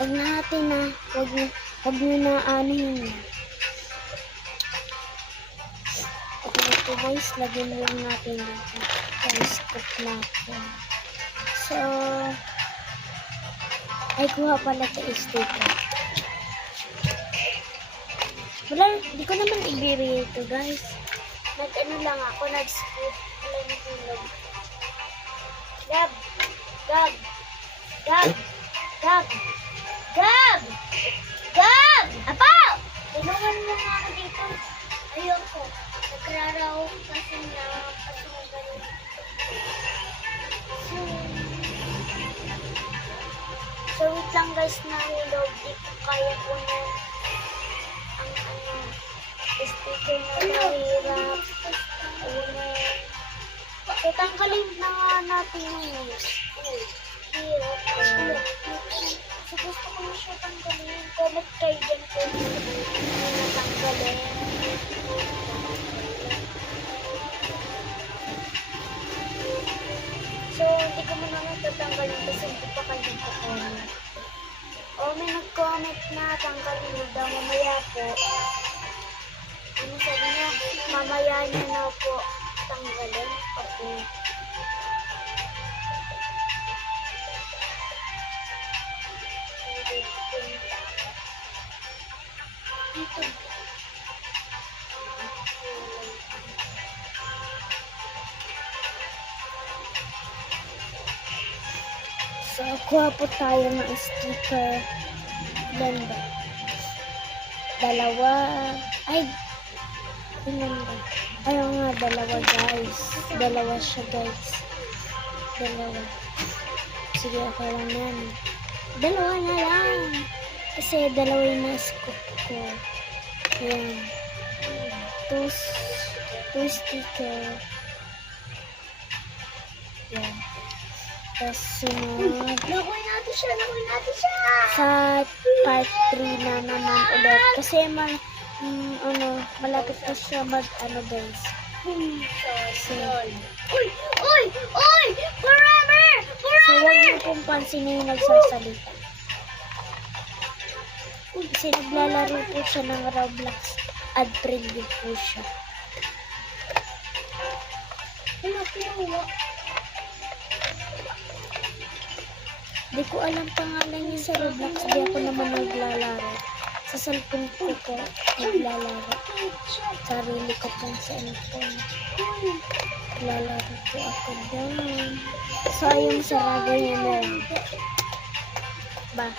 Pag natin na, wag nyo na anuhin. Okay na po guys, lagyan lang natin dito. Scoop natin. So, ay kuha pala sa sticker. Wala, di ko naman ibiri ito guys. Nag-ano lang ako, nag-scoop lang tulog. Gab! Gab! Gab! Gab! Gab! Gab! Apaw! Tulungan mo nga ako dito. Ayoko. Nagraraw kasi na pasugan. So wait lang guys na nilog. Di ko kaya po na ang sticker na mahirap. Ayun na. So tanggalin na nga natin yung hirap. So gusto ko na siya tanggalin. Comment kayo dyan po. Tanggalin. So, hindi ko muna natatanggalin kasi hindi pa kayo nagko-comment. O, may nag-comment na tanggalin mo daw mamaya po. Ano sabi niya? Mamaya niya na po tanggalin. Okay. Dito. So, kuha po tayo ng sticker. Ilan ba? Dalawa. Ay! Ilan ba? Ayaw nga, dalawa guys. Dalawa siya guys. Dalawa. Sige, okay lang yan. Dalawa na lang. Kasi dalawa yung na-scoop ko. Ayan. Two sticker. Ayan. Tapos sunod. Nakuha natin siya. Sa part 3 na naman ulit. Kasi malapit na siya guys. So, Uy! Forever! So, huwag niyo pong pansinin yung nagsasalita. Kasi naglalaro po siya ng Roblox. Ad-friendly po siya. Di ko alam pangalan niya sa Roblox. Di ako naman naglalaro. Sa cellphone ko naglalaro. Sarili ko pong cellphone. Naglalaro po ako doon. So, yung sarado niya na. Ba?